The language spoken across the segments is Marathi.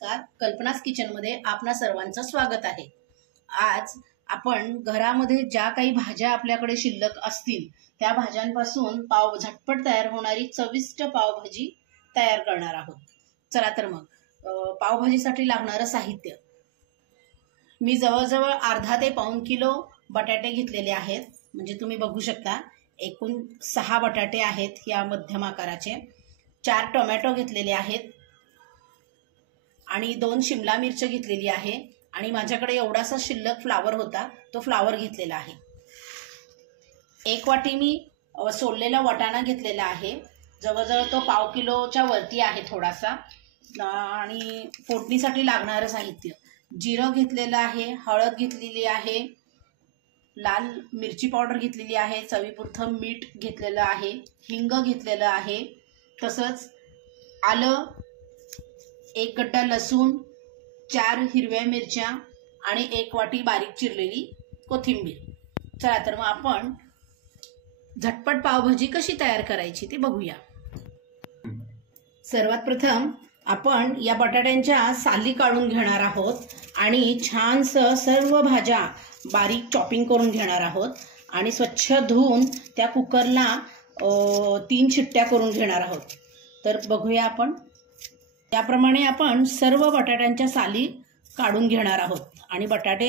नमस्कार, कल्पनास किचन मध्ये आपणा सर्वांचं स्वागत आहे। आज आपण घरामध्ये ज्या काही भाज्या आपल्याकडे शिल्लक असतील त्या भाज्यांपासून झटपट तयार होणारी चविष्ट पावभाजी तयार करणार आहोत। चला तर मग पावभाजीसाठी लागणारे साहित्य मी जवळजवळ अर्धा ते पाऊण किलो बटाटे घेतलेले आहेत। म्हणजे तुम्ही बघू शकता एकूण 6 बटाटे आहेत या मध्यम आकाराचे। 4 टोमॅटो घेतलेले आहेत आणि 2 शिमला मिरची घेतलेली आहे आणि माझ्याकडे एवढासा शिल्लक फ्लावर होता तो फ्लावर घेतलेला आहे। 1 वाटी मी सोललेला वाटाणा घेतलेला आहे, जवळजवळ तो पाव किलोच्या वरती आहे थोडासा। आणि फोडणीसाठी लागणारे साहित्य जिरं घेतलेलं आहे, हळद घेतलेली आहे, लाल मिरची पावडर घेतलेली आहे, चवीपुरतं मीठ घेतलेलं आहे, हिंग घेतलेलं आहे, तसंच आलं, 1 गड्डा लसूण, 4 हिरव्या मिरच्या आणि 1 वाटी बारीक चिरलेली कोथिंबीर। चला तर मग आपण झटपट पावभाजी कशी तयार करायची ते बघूया। सर्वात प्रथम आपण या बटाट्यांच्या साली काढून घेणार आहोत आणि छानसं सर्व भाज्या बारीक चॉपिंग करून घेणार आहोत आणि स्वच्छ धुवून त्या कुकरला 3 शिट्ट्या करून घेणार आहोत। तर बघूया आपण त्याप्रमाणे आपण सर्व बटाट्यांच्या साली काढून घेणार आहोत आणि बटाटे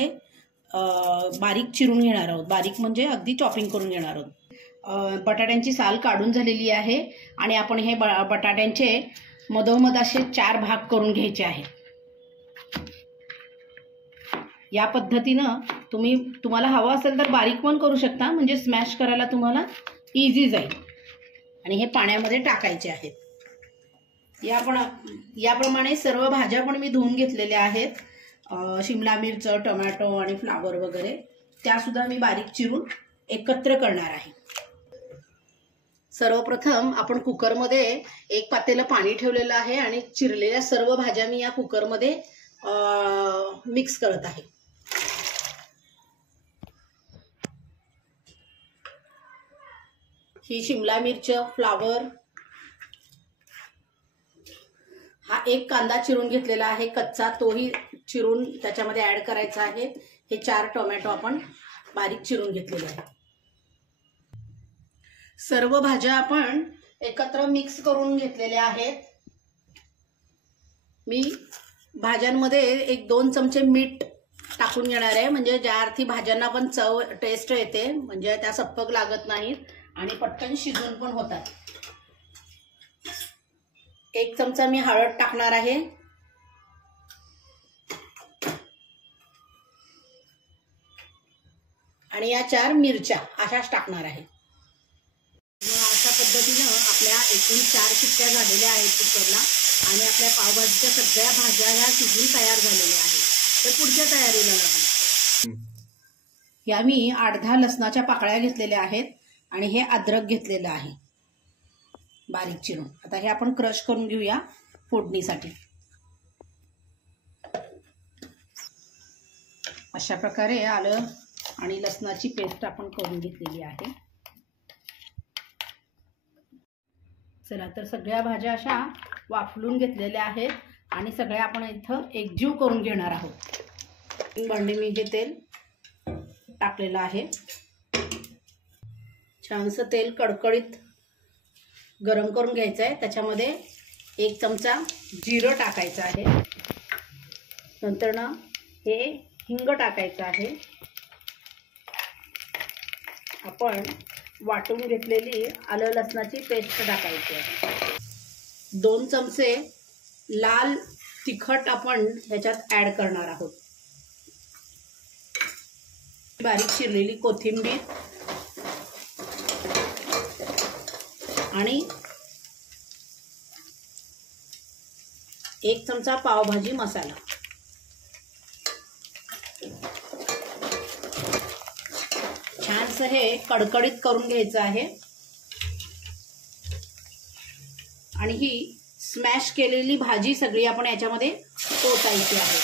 बारीक चिरून घेणार आहोत। बारीक म्हणजे अगदी चॉपिंग करून घेणार आहोत। बटाट्यांची साल काढून झालेली आहे आणि आपण हे बटाट्यांचे मधोमध असे 4 भाग करून घ्यायचे आहेत। या पद्धतीनं तुम्हाला हवा असेल तर बारीक पण करू शकता, म्हणजे स्मॅश करायला तुम्हाला इझी जाईल। आणि हे पाण्यामध्ये टाकायचे आहेत। याप्रमाणे सर्व भाज्या पण मी धुवून घेतलेल्या आहेत। शिमला मिरच, टोमॅटो आणि फ्लावर वगैरे त्या सुद्धा मी बारीक चिरून एकत्र करणार आहे। सर्वप्रथम आपण कुकरमध्ये 1 पातेलं पाणी ठेवलेलं आहे आणि चिरलेल्या सर्व भाज्या मी या कुकरमध्ये मिक्स करत आहे। ही शिमला मिरच, फ्लावर, हा 1 कांदा चिरून घेतलेला आहे कच्चा, तोही चिरून त्याच्यामध्ये ऍड करायचा आहे। हे 4 टोमॅटो आपण बारीक चिरून घेतलेले आहेत। सर्व भाज्या आपण एकत्र मिक्स करून घेतलेल्या आहेत। मी भाज्यांमध्ये 1-2 चमचे मीठ टाकून घेणार आहे, म्हणजे ज्या अर्थी भाज्यांना पण चव टेस्ट येते, म्हणजे त्या सपक लागत नाहीत आणि पटकन शिजून पण होतात। 1 चमचा मी हळद टाकणार आहे आणि या 4 मिरच्या अशाच टाकणार आहे। अशा पद्धतीने आपल्या एकूण 4 शिट्ट्या झालेल्या आहेत कुकरला आणि आपल्या पावभाजीच्या सगळ्या भाज्या ह्या शिजून तयार झालेल्या आहेत। तर पुढच्या तयारीला लागू। या मी 8-10 लसणाच्या पाकळ्या घेतलेल्या आहेत आणि हे अद्रक घेतलेलं आहे बारीक चिरून। आता हे आपण क्रश करून घेऊया फोडणीसाठी। अशा प्रकारे आलं आणि लसणाची पेस्ट आपण करून घेतलेली आहे। चला तर सगळ्या भाज्या अशा वाफलून घेतलेल्या आहेत आणि सगळ्या आपण इथं एकजीव करून घेणार आहोत। भांडे मी जे तेल टाकलेलं आहे, छानसं तेल कडकडीत गरम करून घ्यायचं आहे। त्याच्यामध्ये 1 चमचा जिरं टाकायचं आहे, नंतर ना हे हिंग टाकायचं आहे। आपण वाटून घेतलेली आलं लसणाची पेस्ट टाकायची आहे। 2 चमचे लाल तिखट आपण ह्याच्यात ऍड करणार आहोत। बारीक चिरलेली कोथिंबीर आणि 1 चमचा पावभाजी मसाला। छानसं हे कडकडीत करून घ्यायचं आहे आणि ही स्मॅश केलेली भाजी सगळी आपण याच्यामध्ये ओतायची आहे।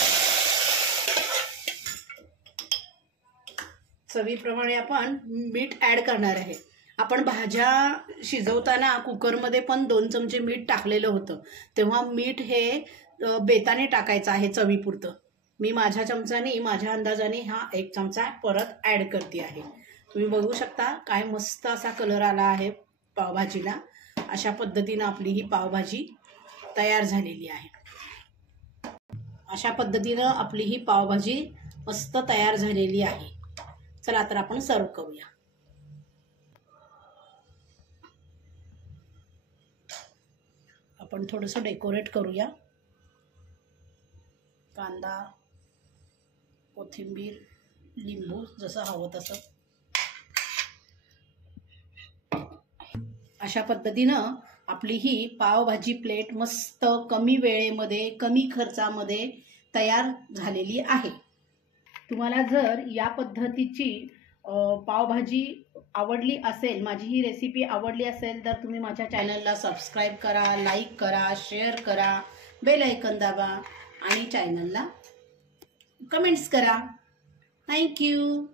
चवीप्रमाणे आपण मीठ ऍड करणार आहे। आपण भाज्या शिजवताना कुकरमध्ये पण 2 चमचे मीठ टाकलेलं होतं, तेव्हा मीठ हे बेताने टाकायचा आहे चवीपुरतं. मी माझ्या चमचाने, माझ्या अंदाजाने हा 1 चमचा परत ॲड करते आहे. तुम्ही बघू शकता काय मस्त असा कलर आला आहे पावभाजीला. अशा पद्धतीनं आपली ही पावभाजी तयार झालेली आहे. अशा पद्धतीनं आपली ही पावभाजी मस्त तयार झालेली आहे. चला तर आपण सर्व करूया. आपण थोडंसं डेकोरेट करूया. कांदा, कोथिंबीर, लिंबू जसं हवं तसं. अशा पद्धतीनं आपली ही पावभाजी प्लेट मस्त कमी वेळेमध्ये, कमी खर्चामध्ये तयार झालेली आहे. तुम्हाला जर या पद्धतीची पावभाजी आवडली असेल, माझी ही रेसिपी आवडली असेल, तर तुम्ही माझ्या चॅनलला सबस्क्राईब करा, लाईक करा, शेअर करा, बेल आयकॉन दाबा आणि चॅनलला कमेंट्स करा. थँक्यू.